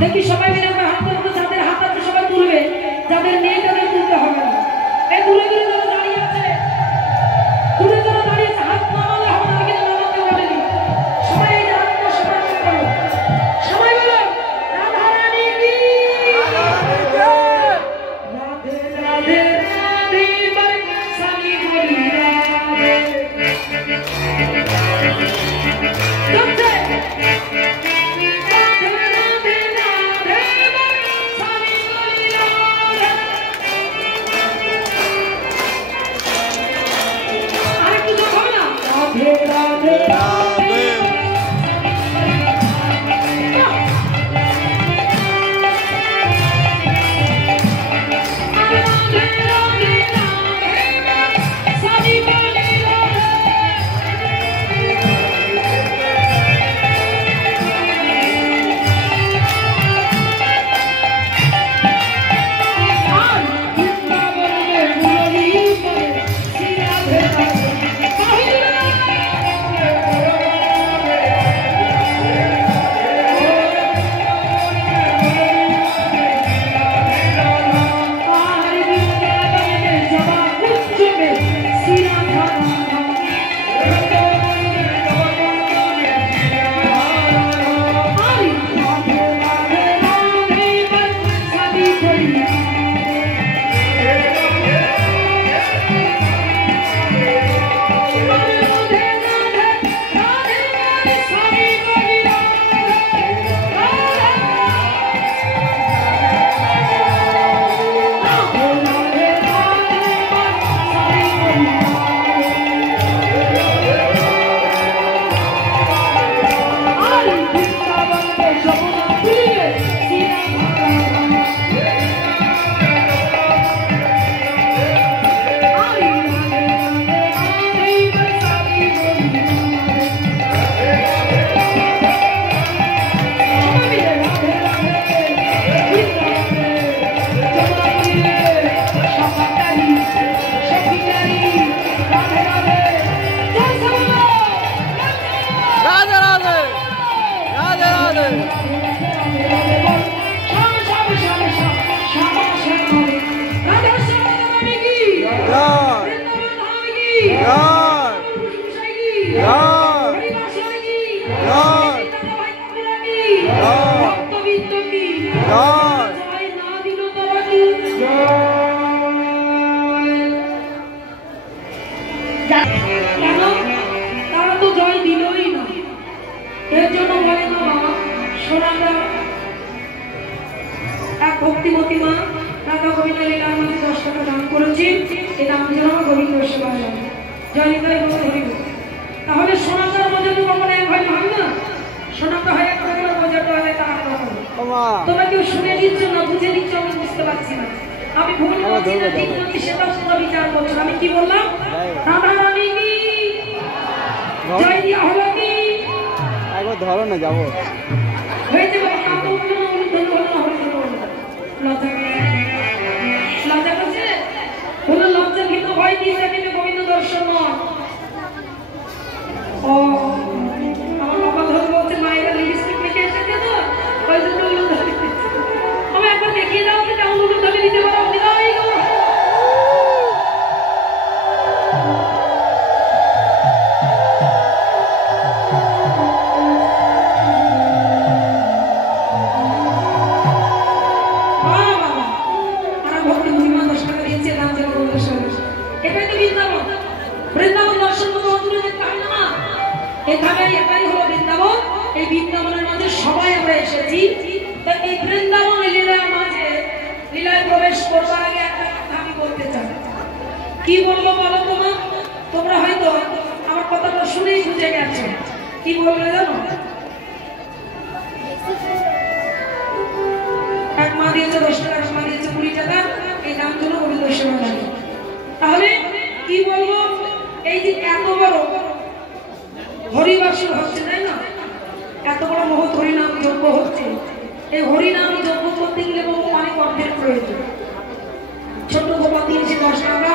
দেখি সবাই মিলে আমরা হাত তুলবো, যাদের হাত আছে সবাই তুলবে, যাদের নেই তাদের তুলতে হবে না। এই দূরে দূরে যারা দাঁড়িয়ে আছে, দূরে যারা দাঁড়িয়ে আছে হাত নামালে হবে না, কিন্তু নামাতে বলেনি। সবাই এই হাতটা সবাই করো, সবাই বলো রাধা রানী কি রাধে রাধে রাধে বরসানি বলি রাধে ভক্তিমতী মা রাধা গোবিন্দ লীলার মধ্যে 10 টাকা দান করেছি। এই দান যেন আমার গোবিন্দ সেবা হয়। জয় নিতাই গৌর হরিব। তাহলে সোনাটার মধ্যে তো কখনো এক হয় না, সোনাটা হয় একটা করে মজাটা হয় তা একটা করে। তোমরা কেউ শুনে দিচ্ছ না, বুঝে দিচ্ছ, আমি বুঝতে পারছি না। আমি ভুল বলছি না ঠিক নাকি সেটা তোমরা বিচার করছো। আমি কি বললাম? রাধা রানী কি জয় দিয়া হলো কি একবার ধরো না যাবো হয়েছে বাবা। কাম তো বললো না, অনুদ্ধ হলো না, হরিত বললো লজ্জা লজ্জা করছে বললো লজ্জা ভীত ভয় কি সেখানে গোবিন্দ দর্শন নয়। ও আমার বাবা ধরে বলছে মায়েরা লিপস্টিক মেখে এসেছে তো ওই জন্য উলুদ ধরে আমি একবার দেখিয়ে দাও কি কেমন উলুদ ধরে নিতে পারো। আপনি দাও এই গো এই বৃন্দাবনের মাঝে সবাই আমরা এসেছি। তাই এই বৃন্দাবন লীলার মাঝে লীলায় প্রবেশ করবার আগে একটা কথা আমি বলতে চাই। কি বলবো বলো তোমরা হয়তো আমার কথাটা শুনেই বুঝে গেছো। কি বলবে জানো? এক মা দিয়েছে 10 টাকা, এক মা দিয়েছে 20 টাকা, এই দাম জন্য গোবিন্দ সেবা লাগে। তাহলে কি বলবো? এই যে এত বড় হরিবাসী হচ্ছে তাই না, এত বড় মহৎ হরিনাম যজ্ঞ হচ্ছে। এই হরিনাম যজ্ঞ করতে গেলে অনেক অর্থের প্রয়োজন। ছোট গোপাল দিয়েছে 10 টাকা,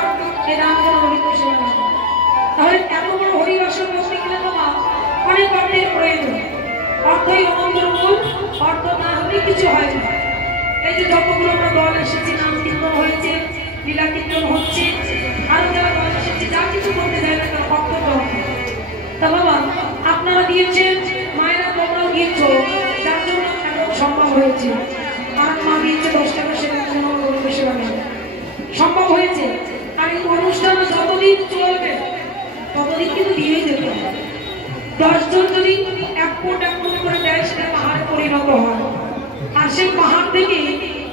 এই দাম যেন গোবিন্দ সেবা লাগে। তাহলে এত বড় হরিবাসী করতে গেলে অনেক অর্থের প্রয়োজন। অর্থই অনন্তর মূল, অর্থ না হলে কিছু হয় না। এই যে যতগুলো আমরা দল এসেছি, নাম কীর্তন হয়েছে, লীলা কীর্তন হচ্ছে, আরো যারা দল এসেছে, যা কিছু করতে যায় না তারা কর্তব্য। তা বাবা আপনারা দিয়েছেন, মায়েরা তোমরাও দিয়েছো, যার জন্য সম্ভব হয়েছে। আর মা দিয়েছে 10 টাকা, সেটার জন্য সেবা নেই, সম্ভব হয়েছে। আর এই অনুষ্ঠান যতদিন চলবে ততদিন কিন্তু দিয়েই যেতে হবে। 10 জন যদি 1 ফুট করে দেয়, সেটা পাহাড়ে পরিণত হয়। আর সেই পাহাড় থেকে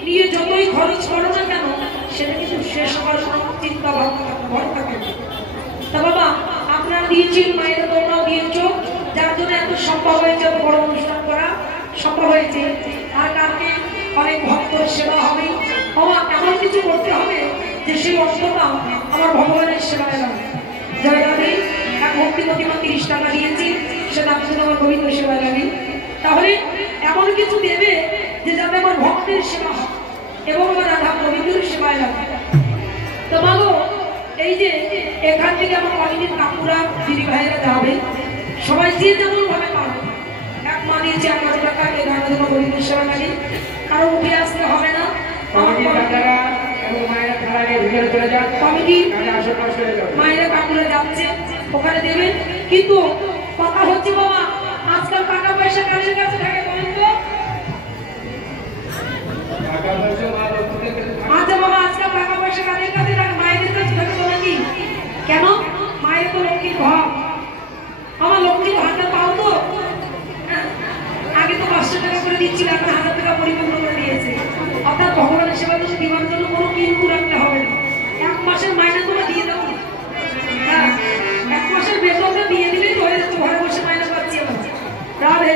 নিয়ে যতই খরচ করো না কেন, সেটা কিন্তু শেষ হওয়ার কোনো চিন্তা ভাবনা ভয় থাকে না। তা বাবা আপনারা দিয়েছেন, মায়েরা তোমরাও দিয়েছো, যার জন্য এত সম্ভব হয়েছে, এত বড় অনুষ্ঠান করা সম্ভব হয়েছে। আর কালকে অনেক ভক্তর সেবা হবে। বাবা এমন কিছু করতে হবে যে সেই অর্থটা আমার ভগবানের সেবায় লাগে। জয় রাধে। এক ভক্তি প্রতিমা 30 টাকা দিয়েছি, সেটা আমি যেন আমার গোবিন্দ সেবায় লাগে। তাহলে এমন কিছু দেবে যে যাতে আমার ভক্তের সেবা হয় এবং আমার রাধা গোবিন্দের সেবায় লাগে। তো বাবু এই যে এখান থেকে আমার কমিটির কাকুরা দিদি ভাইরা যাবে, সবাই যে যেমন ভাবে পারবে। এক মা দিয়েছে 11 টাকা, এই রাধা যেন গোবিন্দের সেবা লাগে, কারো উঠে আসতে হবে না। মায়েরা কাকুরা যাচ্ছে, ওখানে দেবেন। কিন্তু কথা হচ্ছে বাবা, আজকাল টাকা পয়সা কাদের কাছে থাকে বলেন তো? আচ্ছা বাবা, আজকাল টাকা পয়সা কাদের কাছে থাকে? মায়েদের কাছে থাকে তো নাকি? কেন? মায়ের তো লক্ষ্মীর ঘর। আমার লক্ষ্মীর ভাগটা পাও তো? আগে তো 500 টাকা করে দিচ্ছিল, এখন 1000 টাকা পরিপূর্ণ করে দিয়েছে। অর্থাৎ ভগবানের সেবা তো দিবার জন্য কোনো কিন্তু রাখতে হবে না। 1 মাসের মাইনে তোমরা দিয়ে দাও। হ্যাঁ, 1 মাসের বেতনটা দিয়ে দিলেই তো হয়ে যাচ্ছে, ঘরে বসে মাইনে পাচ্ছি আমরা। রাধে।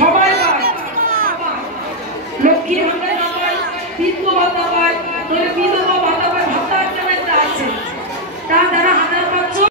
সবাই লক্ষ্মীর ভান্ডার না পায়, বিধবা ভাতা পায়, নইলে বিধবা